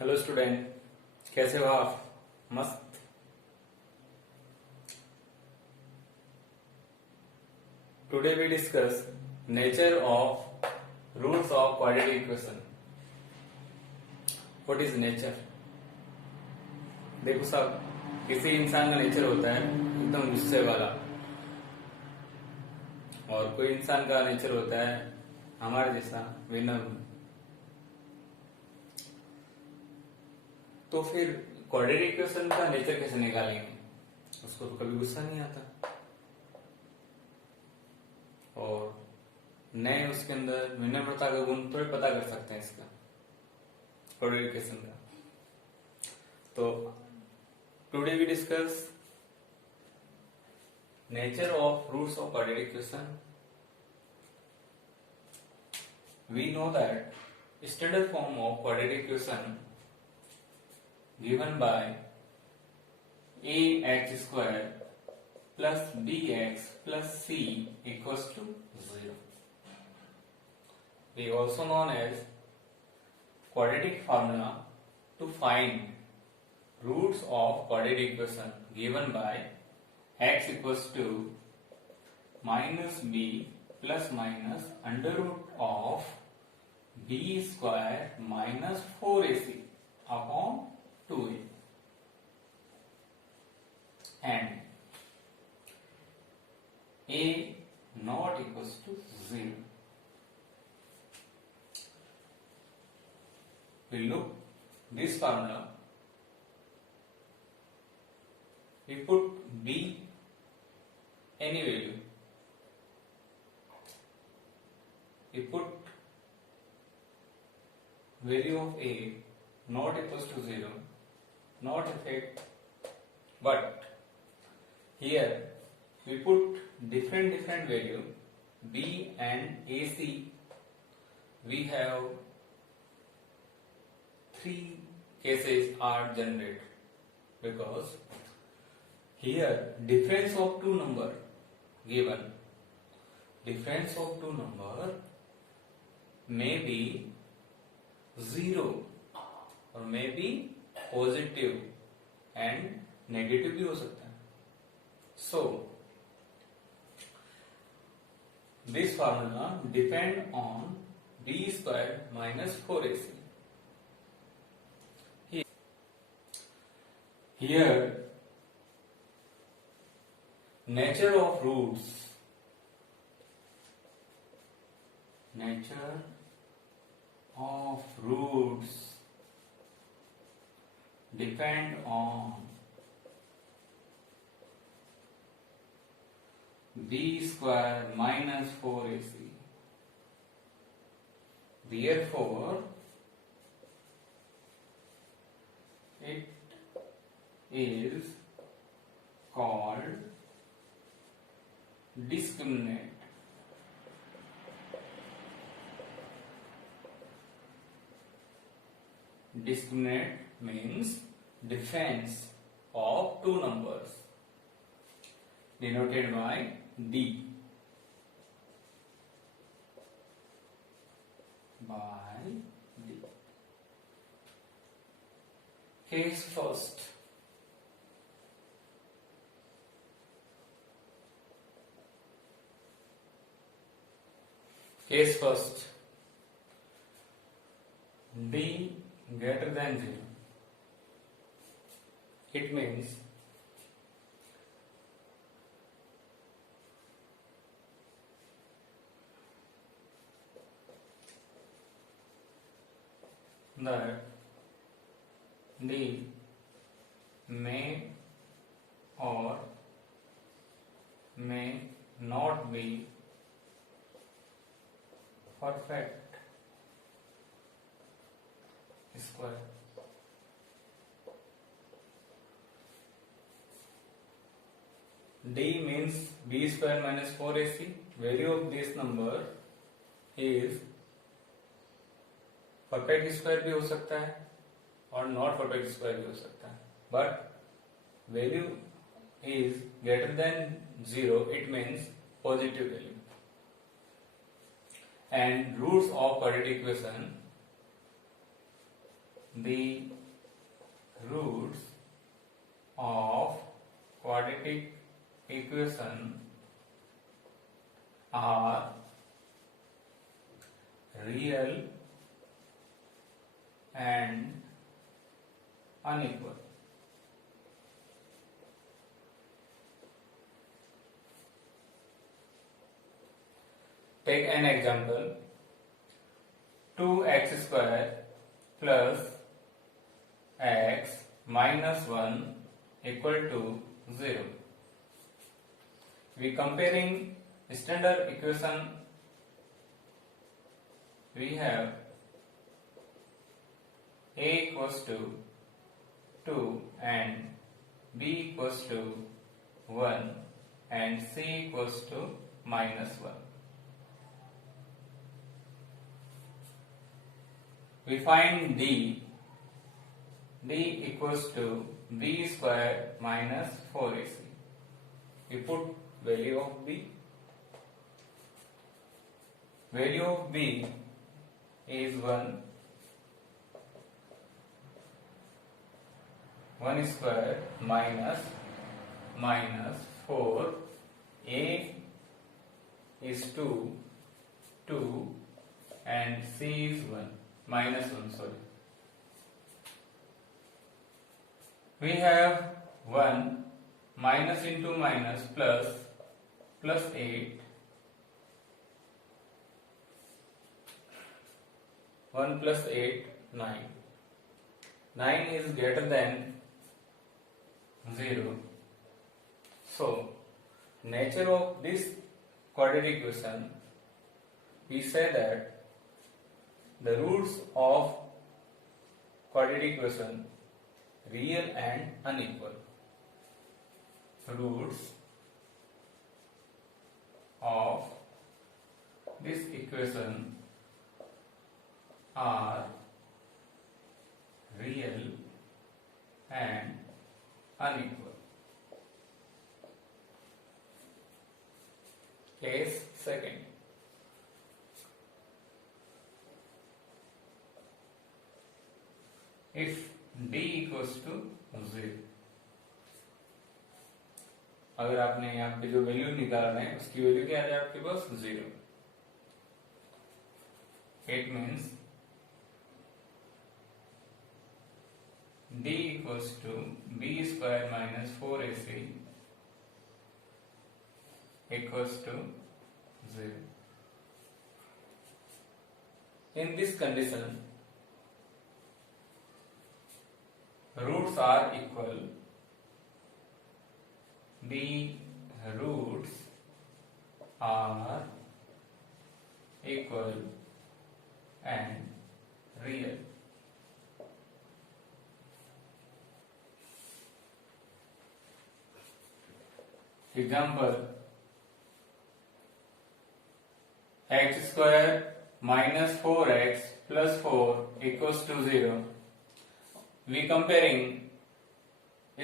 Hello student, कैसे हो आप? मस्त। Today we discuss nature of roots of quadratic equation. What is nature? देखो साहब, किसी इंसान का नेचर होता है एकदम गुस्से वाला, और कोई इंसान का नेचर होता है हमारे जैसा विनम्र। तो फिर क्वाड्रेटिक इक्वेशन का नेचर कैसे निकालेंगे? उसको तो कभी गुस्सा नहीं आता, और नए उसके अंदर विनम्रता का गुण थोड़े पता कर सकते हैं इसका क्वाड्रेटिक इक्वेशन का। तो today we discuss nature of roots of quadratic equation. We know that standard form of quadratic equation given by ax square plus bx plus c equals to 0. We also known as quadratic formula to find roots of quadratic equation given by x equals to minus b plus minus under root of b square minus 4ac upon 2a and a not equals to 0. We look this formula. We put b any value. We put value of a not equals to 0, not affect, but here we put different value b and ac. We have three cases are generated, because here difference of two number given, difference of two number may be 0 or may be positive and negative भी हो सकता है. So this formula depend on b square minus 4ac. Here nature of roots, nature of roots depend on b square minus 4ac. Therefore, it is called discriminant. Discriminant means difference of two numbers denoted by D. By D. Case first. Case first. D greater than 0. It means that D may or may not be perfect square. D means b square minus 4ac. Value of this number is perfect square भी हो सकता है और not perfect square भी हो सकता है, but value is greater than 0. It means positive value. And roots of quadratic equation the roots of quadratic equation are real and unequal. Take an example. 2x square plus x minus 1 equal to 0. We comparing standard equation. We have a equals to 2 and b equals to 1 and c equals to minus 1. We find d equals to b square minus 4ac. We put value of b. Value of b is 1 square minus 4. A is 2 and c is 1 minus 1, sorry. We have 1 minus into minus plus 8. 1 plus 8, 9. 9 is greater than 0. So, nature of this quadratic equation, we say that the roots of quadratic equation real and unequal. Roots of this equation are real and unequal. Case second. If d equals to 0, अगर आपने यहाँ पे जो value निकालना है उसकी value क्या आ जाए आपके पास 0. It means d equals to b square minus 4ac equals to 0. In this condition, roots are equal. The roots are equal and real. Example: x square minus 4x plus 4 equals to 0. We comparing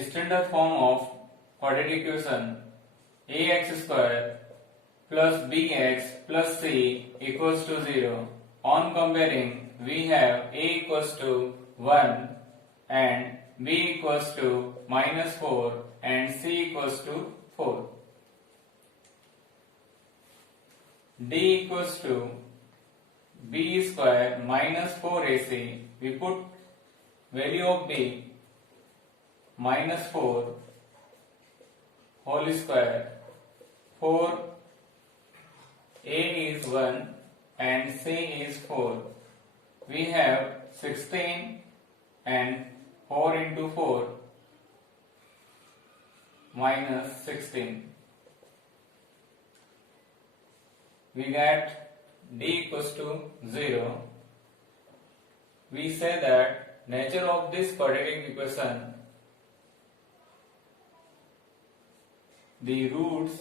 standard form of quadratic equation ax square plus bx plus c equals to 0. On comparing, we have a equals to 1 and b equals to minus 4 and c equals to 4. D equals to b square minus 4ac. We put value of b minus 4 whole square. 4 a is 1 and c is 4. We have 16 and 4 into 4 minus 16. We get d equals to 0. We say that nature of this quadratic equation, the roots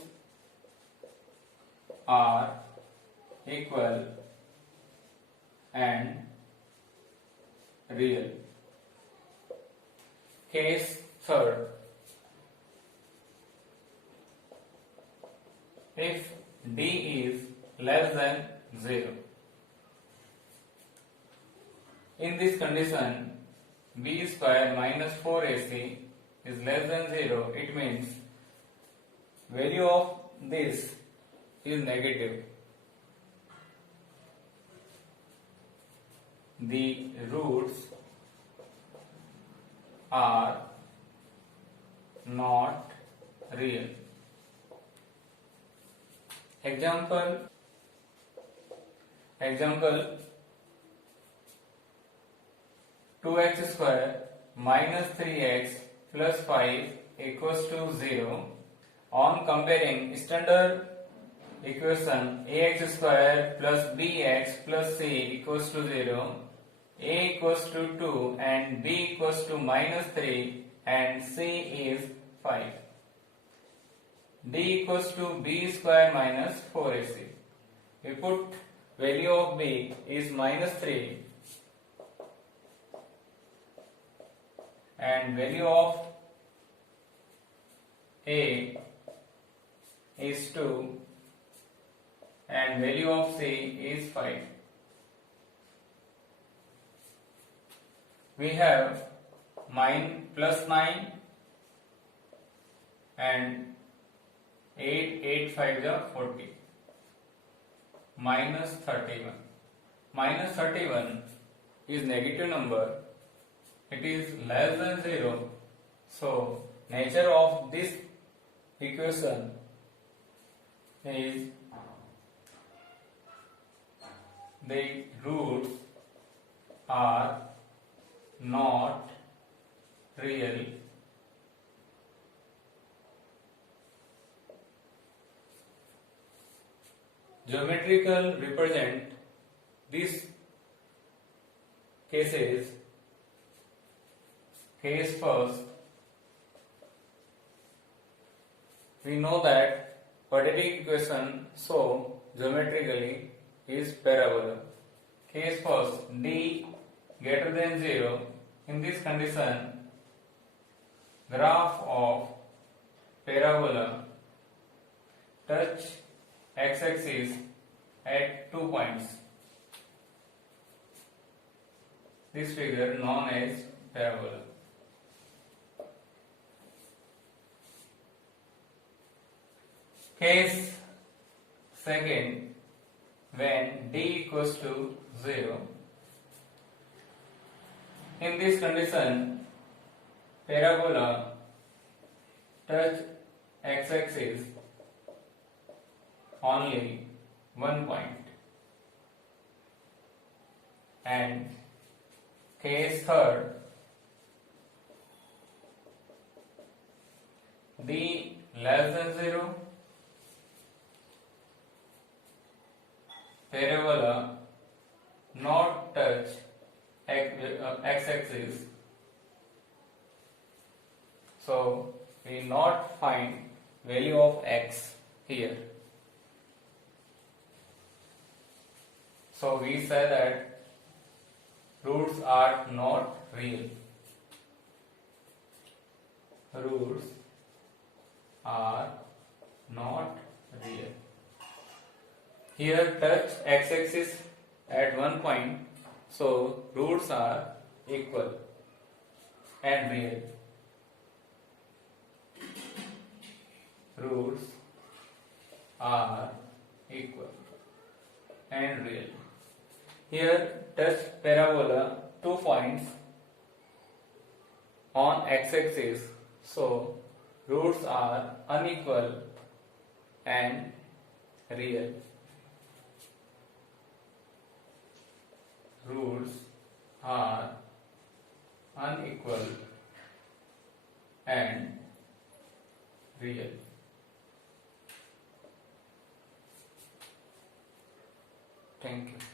are equal and real. Case third. If d is less than 0. In this condition, b square minus 4ac is less than 0, it means value of this is negative. The roots are not real. Example 2x square minus 3x plus 5 equals to 0. On comparing standard equation ax square plus bx plus c equals to 0, a equals to 2 and b equals to minus 3 and c is 5. d equals to b square minus 4ac. We put value of b is minus 3 and value of a is 2 and value of c is 5. We have plus 9 and 8 5 are 40. Minus 31. Minus 31 is negative number. It is less than 0. So, nature of this equation is the roots are not real. Geometrical represent these cases. Case first, we know that quadratic equation so geometrically is parabola. Case first, d greater than 0. In this condition, graph of parabola touch x-axis at 2 points. This figure known as parabola. Case second, when d equals to 0. In this condition, parabola touch x-axis only 1 point. And case third, d less than 0, parabola not touch x-axis, so we not find value of x here. So we say that roots are not real. Roots are not real. Here touch x-axis at 1 point, so roots are equal and real. Roots are equal and real. Here touch parabola 2 points on x-axis, so roots are unequal and real. Roots are unequal and real. Thank you.